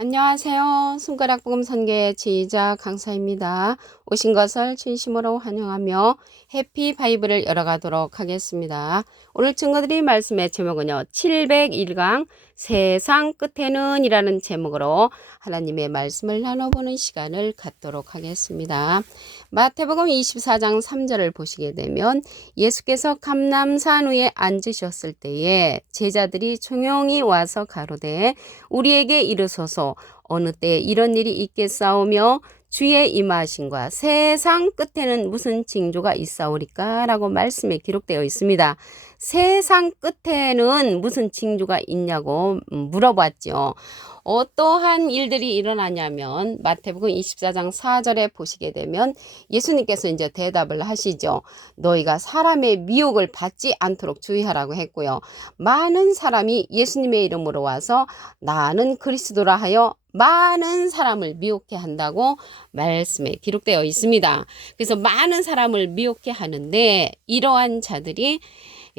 안녕하세요. 손가락 복음 선교의 지휘자 강사입니다. 오신 것을 진심으로 환영하며 해피 바이블을 열어가도록 하겠습니다. 오늘 증거드릴 말씀의 제목은요. 701강 세상 끝에는 이라는 제목으로 하나님의 말씀을 나눠보는 시간을 갖도록 하겠습니다. 마태복음 24장 3절을 보시게 되면 예수께서 감남산 위에 앉으셨을 때에 제자들이 조용히 와서 가로되 우리에게 이르소서 어느 때 이런 일이 있겠사오며 주의 임하신과 세상 끝에는 무슨 징조가 있사오리까? 라고 말씀에 기록되어 있습니다. 세상 끝에는 무슨 징조가 있냐고 물어봤죠. 어떠한 일들이 일어나냐면 마태복음 24장 4절에 보시게 되면 예수님께서 이제 대답을 하시죠. 너희가 사람의 미혹을 받지 않도록 주의하라고 했고요. 많은 사람이 예수님의 이름으로 와서 나는 그리스도라 하여 많은 사람을 미혹해 한다고 말씀에 기록되어 있습니다. 그래서 많은 사람을 미혹해 하는데 이러한 자들이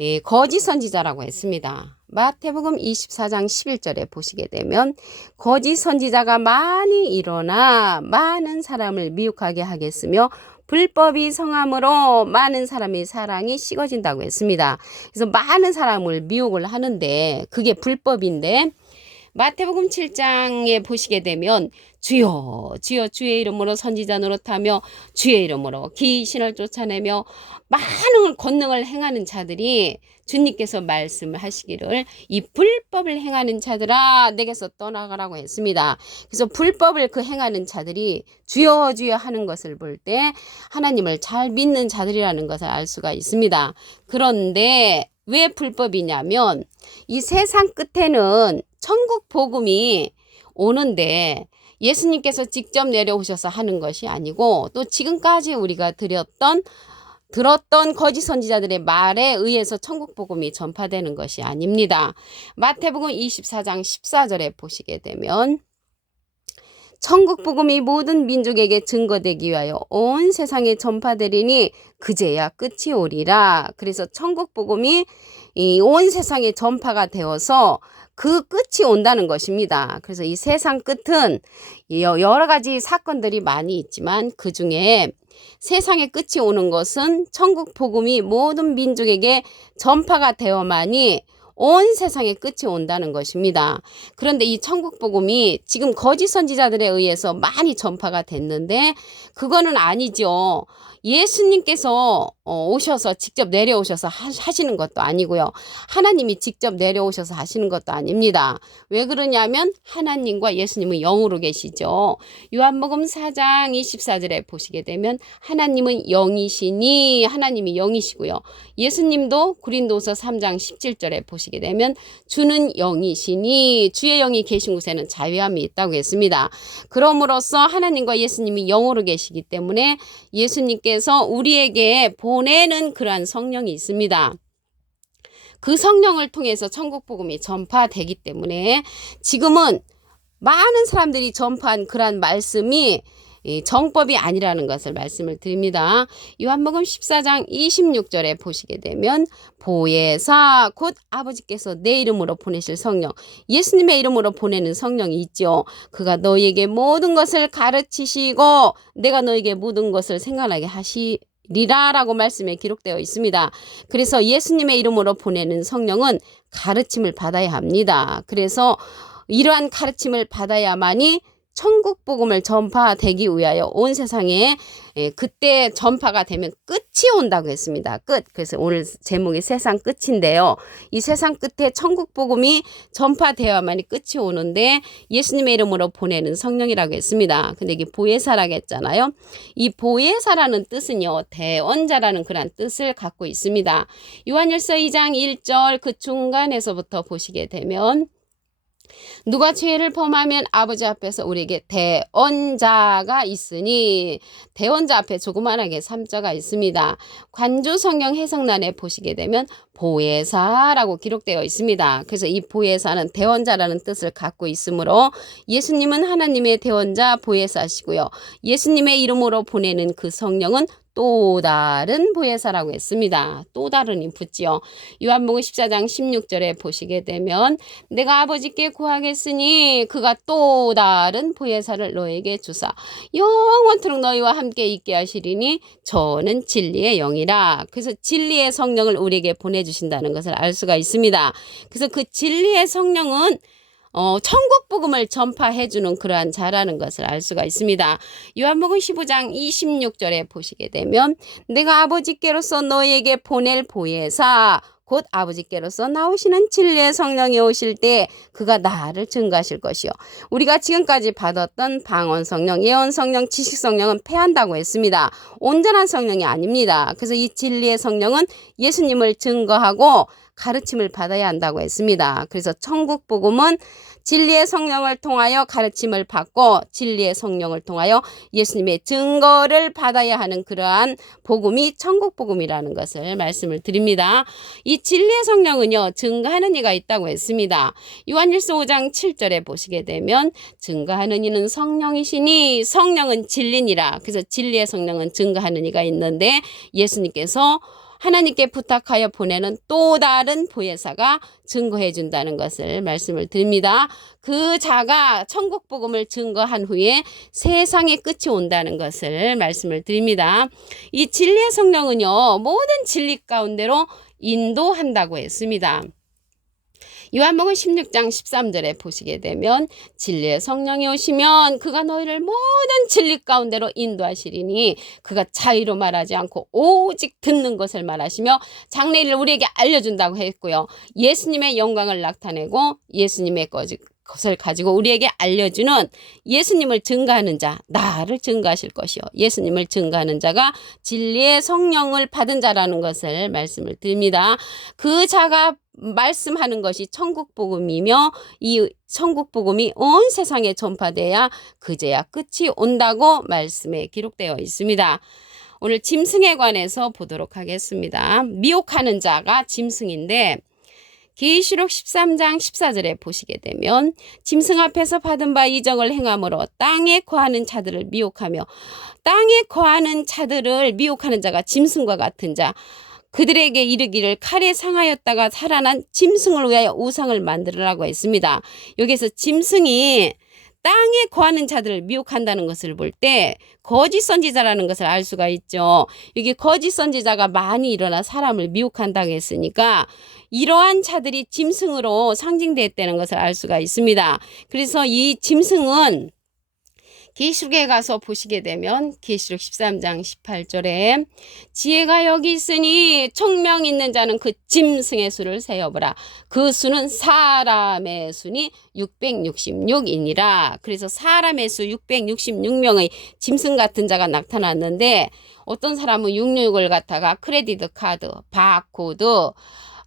예, 거짓 선지자라고 했습니다. 마태복음 24장 11절에 보시게 되면 거짓 선지자가 많이 일어나 많은 사람을 미혹하게 하겠으며 불법이 성함으로 많은 사람의 사랑이 식어진다고 했습니다. 그래서 많은 사람을 미혹을 하는데 그게 불법인데 마태복음 7장에 보시게 되면 주여 주여 주의 이름으로 선지자 노릇하며 주의 이름으로 귀신을 쫓아내며 많은 권능을 행하는 자들이 주님께서 말씀을 하시기를 이 불법을 행하는 자들아 내게서 떠나가라고 했습니다. 그래서 불법을 그 행하는 자들이 주여 주여 하는 것을 볼 때 하나님을 잘 믿는 자들이라는 것을 알 수가 있습니다. 그런데 왜 불법이냐면 이 세상 끝에는 천국 복음이 오는데 예수님께서 직접 내려오셔서 하는 것이 아니고 또 지금까지 우리가 드렸던 들었던 거짓 선지자들의 말에 의해서 천국 복음이 전파되는 것이 아닙니다. 마태복음 24장 14절에 보시게 되면 천국 복음이 모든 민족에게 증거되기 위하여 온 세상에 전파되리니 그제야 끝이 오리라. 그래서 천국 복음이 온 세상에 전파가 되어서 그 끝이 온다는 것입니다. 그래서 이 세상 끝은 여러 가지 사건들이 많이 있지만 그 중에 세상의 끝이 오는 것은 천국 복음이 모든 민족에게 전파가 되어만이 온 세상에 끝이 온다는 것입니다. 그런데 이 천국 복음이 지금 거짓 선지자들에 의해서 많이 전파가 됐는데 그거는 아니죠. 예수님께서 어, 오셔서 직접 내려오셔서 하시는 것도 아니고요. 하나님이 직접 내려오셔서 하시는 것도 아닙니다. 왜 그러냐면 하나님과 예수님은 영으로 계시죠. 요한복음 4장 24절에 보시게 되면 하나님은 영이시니 하나님이 영이시고요. 예수님도 구린도서 3장 17절에 보시게 되면 주는 영이시니 주의 영이 계신 곳에는 자유함이 있다고 했습니다. 그럼으로써 하나님과 예수님이 영으로 계시기 때문에 예수님께서 우리에게 본 보내는 그러한 성령이 있습니다. 그 성령을 통해서 천국 복음이 전파되기 때문에 지금은 많은 사람들이 전파한 그러한 말씀이 정법이 아니라는 것을 말씀을 드립니다. 요한복음 14장 26절에 보시게 되면 보혜사 곧 아버지께서 내 이름으로 보내실 성령 예수님의 이름으로 보내는 성령이 있죠. 그가 너희에게 모든 것을 가르치시고 내가 너에게 모든 것을 생각하게 하시 리라라고 말씀에 기록되어 있습니다. 그래서 예수님의 이름으로 보내는 성령은 가르침을 받아야 합니다. 그래서 이러한 가르침을 받아야만이 천국 복음을 전파되기 위하여 온 세상에 예, 그때 전파가 되면 끝이 온다고 했습니다. 끝. 그래서 오늘 제목이 세상 끝인데요. 이 세상 끝에 천국 복음이 전파되어야만이 끝이 오는데 예수님의 이름으로 보내는 성령이라고 했습니다. 근데 이게 보혜사라고 했잖아요. 이 보혜사라는 뜻은요. 대원자라는 그런 뜻을 갖고 있습니다. 요한일서 2장 1절 그 중간에서부터 보시게 되면 누가 죄를 범하면 아버지 앞에서 우리에게 대언자가 있으니 대언자 앞에 조그만하게 삼자가 있습니다. 관주 성경 해석란에 보시게 되면 보혜사라고 기록되어 있습니다. 그래서 이 보혜사는 대원자라는 뜻을 갖고 있으므로 예수님은 하나님의 대원자 보혜사시고요. 예수님의 이름으로 보내는 그 성령은 또 다른 보혜사라고 했습니다. 또 다른이 붙지요. 요한복음 14장 16절에 보시게 되면 내가 아버지께 구하겠으니 그가 또 다른 보혜사를 너에게 주사 영원토록 너희와 함께 있게 하시리니 저는 진리의 영이라. 그래서 진리의 성령을 우리에게 보내주신다는 것을 알 수가 있습니다. 그래서 그 진리의 성령은 어, 천국 복음을 전파해 주는 그러한 자라는 것을 알 수가 있습니다. 요한복음 15장 26절에 보시게 되면 내가 아버지께로서 너에게 보낼 보혜사 곧 아버지께로서 나오시는 진리의 성령이 오실 때 그가 나를 증가하실 것이요. 우리가 지금까지 받았던 방언 성령, 예언 성령, 지식 성령은 패한다고 했습니다. 온전한 성령이 아닙니다. 그래서 이 진리의 성령은 예수님을 증거하고 가르침을 받아야 한다고 했습니다. 그래서 천국 복음은 진리의 성령을 통하여 가르침을 받고 진리의 성령을 통하여 예수님의 증거를 받아야 하는 그러한 복음이 천국 복음이라는 것을 말씀을 드립니다. 이 진리의 성령은요 증거하는 이가 있다고 했습니다. 요한일서 5장 7절에 보시게 되면 증거하는 이는 성령이시니 성령은 진리니라. 그래서 진리의 성령은 증거하는 이가 있는데 예수님께서 하나님께 부탁하여 보내는 또 다른 보혜사가 증거해 준다는 것을 말씀을 드립니다. 그 자가 천국 복음을 증거한 후에 세상의 끝이 온다는 것을 말씀을 드립니다. 이 진리의 성령은요. 모든 진리 가운데로 인도한다고 했습니다. 요한복음 16장 13절에 보시게 되면 진리의 성령이 오시면 그가 너희를 모든 진리 가운데로 인도하시리니 그가 자의로 말하지 않고 오직 듣는 것을 말하시며 장래일을 우리에게 알려준다고 했고요. 예수님의 영광을 나타내고 예수님의 거지 것을 가지고 우리에게 알려주는 예수님을 증가하는 자, 나를 증가하실 것이요. 예수님을 증가하는 자가 진리의 성령을 받은 자라는 것을 말씀을 드립니다. 그 자가 말씀하는 것이 천국 복음이며 이 천국 복음이 온 세상에 전파돼야 그제야 끝이 온다고 말씀에 기록되어 있습니다. 오늘 짐승에 관해서 보도록 하겠습니다. 미혹하는 자가 짐승인데 계시록 13장 14절에 보시게 되면 짐승 앞에서 받은 바 이적을 행함으로 땅에 거하는 자들을 미혹하며 땅에 거하는 자들을 미혹하는 자가 짐승과 같은 자 그들에게 이르기를 칼에 상하였다가 살아난 짐승을 위하여 우상을 만들으라고 했습니다. 여기서 짐승이 땅에 거하는 자들을 미혹한다는 것을 볼 때 거짓 선지자라는 것을 알 수가 있죠. 여기 거짓 선지자가 많이 일어나 사람을 미혹한다고 했으니까 이러한 자들이 짐승으로 상징됐다는 것을 알 수가 있습니다. 그래서 이 짐승은 계시록에 가서 보시게 되면 계시록 13장 18절에 지혜가 여기 있으니 총명 있는 자는 그 짐승의 수를 세어보라. 그 수는 사람의 수니 666이니라. 그래서 사람의 수 666명의 짐승 같은 자가 나타났는데 어떤 사람은 66을 갖다가 크레디트 카드, 바코드,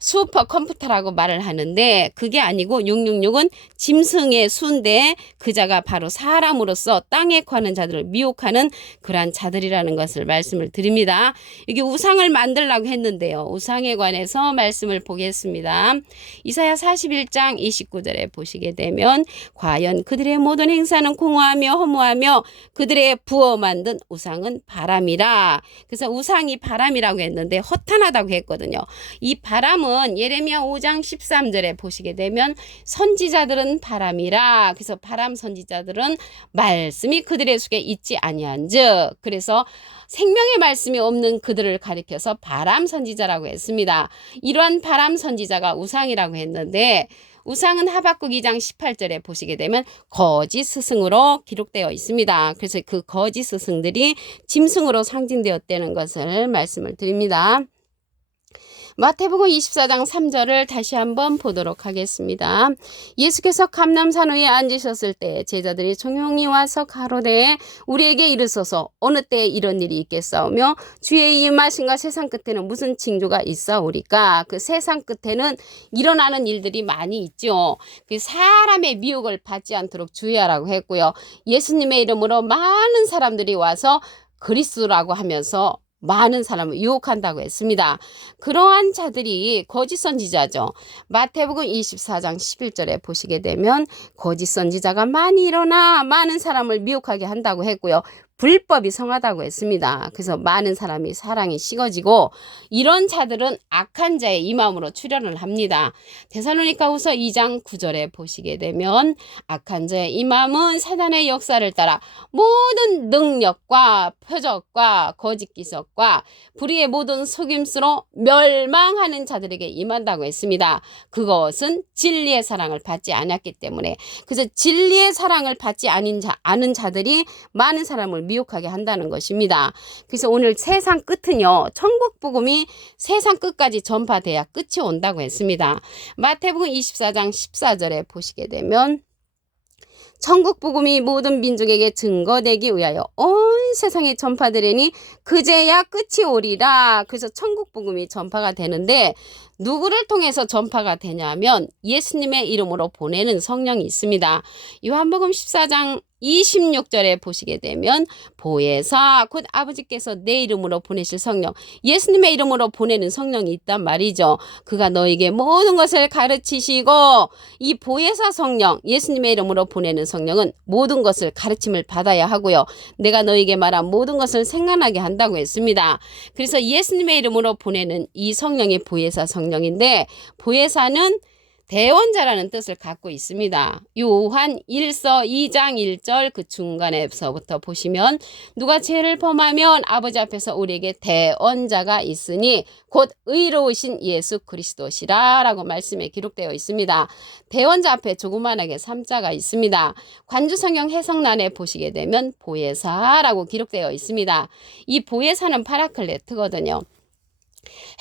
슈퍼 컴퓨터라고 말을 하는데 그게 아니고 666은 짐승의 수인데 그자가 바로 사람으로서 땅에 거하는 자들을 미혹하는 그러한 자들이라는 것을 말씀을 드립니다. 이게 우상을 만들라고 했는데요. 우상에 관해서 말씀을 보겠습니다. 이사야 41장 29절에 보시게 되면 과연 그들의 모든 행사는 공허하며 허무하며 그들의 부어 만든 우상은 바람이라. 그래서 우상이 바람이라고 했는데 허탄하다고 했거든요. 이 바람은 말씀은 예레미야 5장 13절에 보시게 되면 선지자들은 바람이라 그래서 바람 선지자들은 말씀이 그들의 속에 있지 아니한즉 그래서 생명의 말씀이 없는 그들을 가리켜서 바람 선지자라고 했습니다. 이러한 바람 선지자가 우상이라고 했는데 우상은 하박국 2장 18절에 보시게 되면 거짓 스승으로 기록되어 있습니다. 그래서 그 거짓 스승들이 짐승으로 상징되었다는 것을 말씀을 드립니다. 마태복음 24장 3절을 다시 한번 보도록 하겠습니다. 예수께서 감남산 위에 앉으셨을 때 제자들이 종용이 와서 가로되 우리에게 이르소서 어느 때에 이런 일이 있겠사오며 주의 임하신가 세상 끝에는 무슨 징조가 있사오리까 그 세상 끝에는 일어나는 일들이 많이 있죠. 그 사람의 미혹을 받지 않도록 주의하라고 했고요. 예수님의 이름으로 많은 사람들이 와서 그리스도라고 하면서 많은 사람을 유혹한다고 했습니다. 그러한 자들이 거짓 선지자죠. 마태복음 24장 11절에 보시게 되면 거짓 선지자가 많이 일어나 많은 사람을 미혹하게 한다고 했고요. 불법이 성하다고 했습니다. 그래서 많은 사람이 사랑이 식어지고 이런 자들은 악한 자의 이 마음으로 출현을 합니다. 데살로니가후서 2장 9절에 보시게 되면 악한 자의 이 마음은 사단의 역사를 따라 모든 능력과 표적과 거짓 기석과 불의의 모든 속임수로 멸망하는 자들에게 임한다고 했습니다. 그것은 진리의 사랑을 받지 않았기 때문에 그래서 진리의 사랑을 받지 않은 자, 않은 자들이 많은 사람을 미혹하게 한다는 것입니다. 그래서 오늘 세상 끝은요. 천국 복음이 세상 끝까지 전파돼야 끝이 온다고 했습니다. 마태복음 24장 14절에 보시게 되면 천국 복음이 모든 민족에게 증거되기 위하여 온 세상에 전파되리니 그제야 끝이 오리라. 그래서 천국 복음이 전파가 되는데 누구를 통해서 전파가 되냐면 예수님의 이름으로 보내는 성령이 있습니다. 요한복음 14장 26절에 보시게 되면 보혜사 곧 아버지께서 내 이름으로 보내실 성령 예수님의 이름으로 보내는 성령이 있단 말이죠. 그가 너에게 모든 것을 가르치시고 이 보혜사 성령 예수님의 이름으로 보내는 성령은 모든 것을 가르침을 받아야 하고요. 내가 너에게 말한 모든 것을 생각나게 한다고 했습니다. 그래서 예수님의 이름으로 보내는 이 성령이 보혜사 성령 인데 보혜사는 대원자라는 뜻을 갖고 있습니다. 요한 1서 2장 1절 그 중간에서부터 보시면 누가 죄를 범하면 아버지 앞에서 우리에게 대원자가 있으니 곧 의로우신 예수 그리스도시라라고 말씀에 기록되어 있습니다. 대원자 앞에 조그만하게 삼자가 있습니다. 관주성경 해석란에 보시게 되면 보혜사라고 기록되어 있습니다. 이 보혜사는 파라클레트거든요.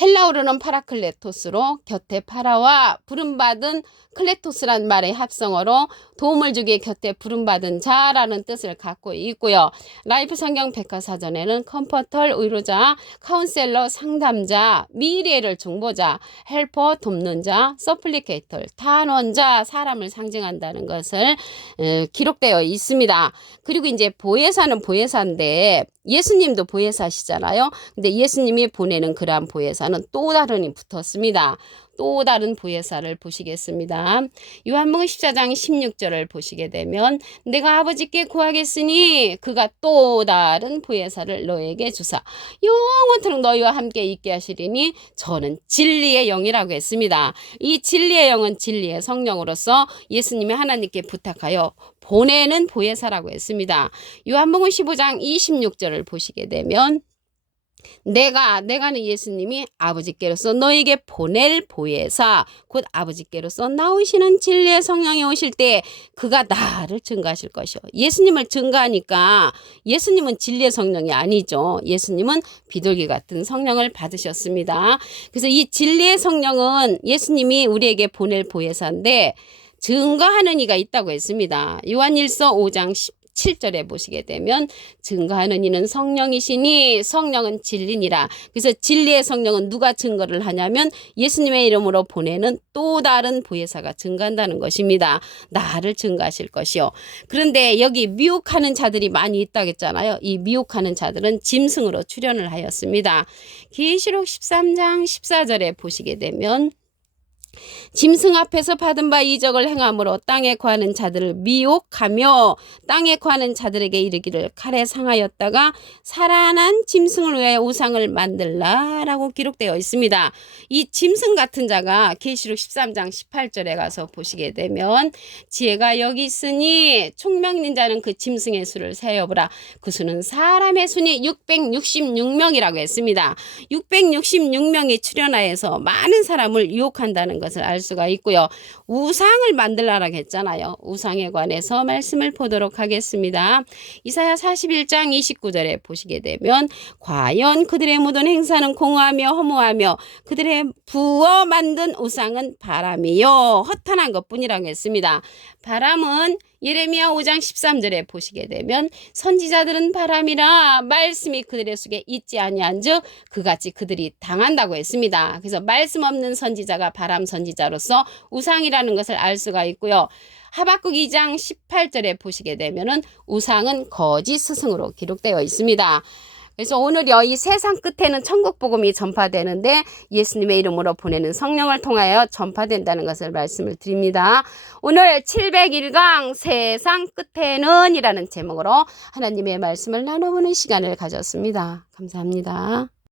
헬라어로는 파라클레토스로 곁에 파라와 부름받은 클레토스란 말의 합성어로 도움을 주기에 곁에 부름받은 자라는 뜻을 갖고 있고요. 라이프 성경 백과사전에는 컴포털 의료자, 카운셀러 상담자, 미래를 중보자, 헬퍼 돕는 자, 서플리케이터 탄원자 사람을 상징한다는 것을 기록되어 있습니다. 그리고 이제 보혜사는 보혜사인데 예수님도 보혜사시잖아요. 근데 예수님이 보내는 그러한 보혜사는 또 다른이 붙었습니다. 또 다른 보혜사를 보시겠습니다. 요한복음 14장 16절을 보시게 되면 내가 아버지께 구하겠으니 그가 또 다른 보혜사를 너에게 주사 영원토록 너희와 함께 있게 하시리니 저는 진리의 영이라고 했습니다. 이 진리의 영은 진리의 성령으로서 예수님이 하나님께 부탁하여 보내는 보혜사라고 했습니다. 요한복음 15장 26절을 보시게 되면 내가 내가는 예수님이 아버지께로서 너에게 보낼 보혜사 곧 아버지께로서 나오시는 진리의 성령이 오실 때 그가 나를 증가하실 것이요. 예수님을 증가하니까 예수님은 진리의 성령이 아니죠. 예수님은 비둘기 같은 성령을 받으셨습니다. 그래서 이 진리의 성령은 예수님이 우리에게 보낼 보혜사인데 증거하는 이가 있다고 했습니다. 요한일서 5장 10 7절에 보시게 되면 증거하는 이는 성령이시니 성령은 진리니라. 그래서 진리의 성령은 누가 증거를 하냐면 예수님의 이름으로 보내는 또 다른 보혜사가 증거한다는 것입니다. 나를 증거하실 것이요. 그런데 여기 미혹하는 자들이 많이 있다겠잖아요. 이 미혹하는 자들은 짐승으로 출현을 하였습니다. 계시록 13장 14절에 보시게 되면 짐승 앞에서 받은 바 이적을 행함으로 땅에 거하는 자들을 미혹하며 땅에 거하는 자들에게 이르기를 칼에 상하였다가 살아난 짐승을 위하여 우상을 만들라라고 기록되어 있습니다. 이 짐승 같은 자가 계시록 13장 18절에 가서 보시게 되면 지혜가 여기 있으니 총명인 자는 그 짐승의 수를 세어보라. 그 수는 사람의 수니 666명이라고 했습니다. 666명이 출현하여서 많은 사람을 유혹한다는 것을 알 수가 있고요. 우상을 만들라라고 했잖아요. 우상에 관해서 말씀을 보도록 하겠습니다. 이사야 41장 29절에 보시게 되면 과연 그들의 모든 행사는 공허하며 허무하며 그들의 부어 만든 우상은 바람이요 허탄한 것뿐이라고 했습니다. 바람은 예레미야 5장 13절에 보시게 되면 선지자들은 바람이라 말씀이 그들의 속에 있지 아니한즉 그같이 그들이 당한다고 했습니다. 그래서 말씀 없는 선지자가 바람 선지자로서 우상이라는 것을 알 수가 있고요. 하박국 2장 18절에 보시게 되면은 우상은 거짓 스승으로 기록되어 있습니다. 그래서 오늘요, 이 세상 끝에는 천국 복음이 전파되는데 예수님의 이름으로 보내는 성령을 통하여 전파된다는 것을 말씀을 드립니다. 오늘 701강 세상 끝에는 이라는 제목으로 하나님의 말씀을 나눠보는 시간을 가졌습니다. 감사합니다.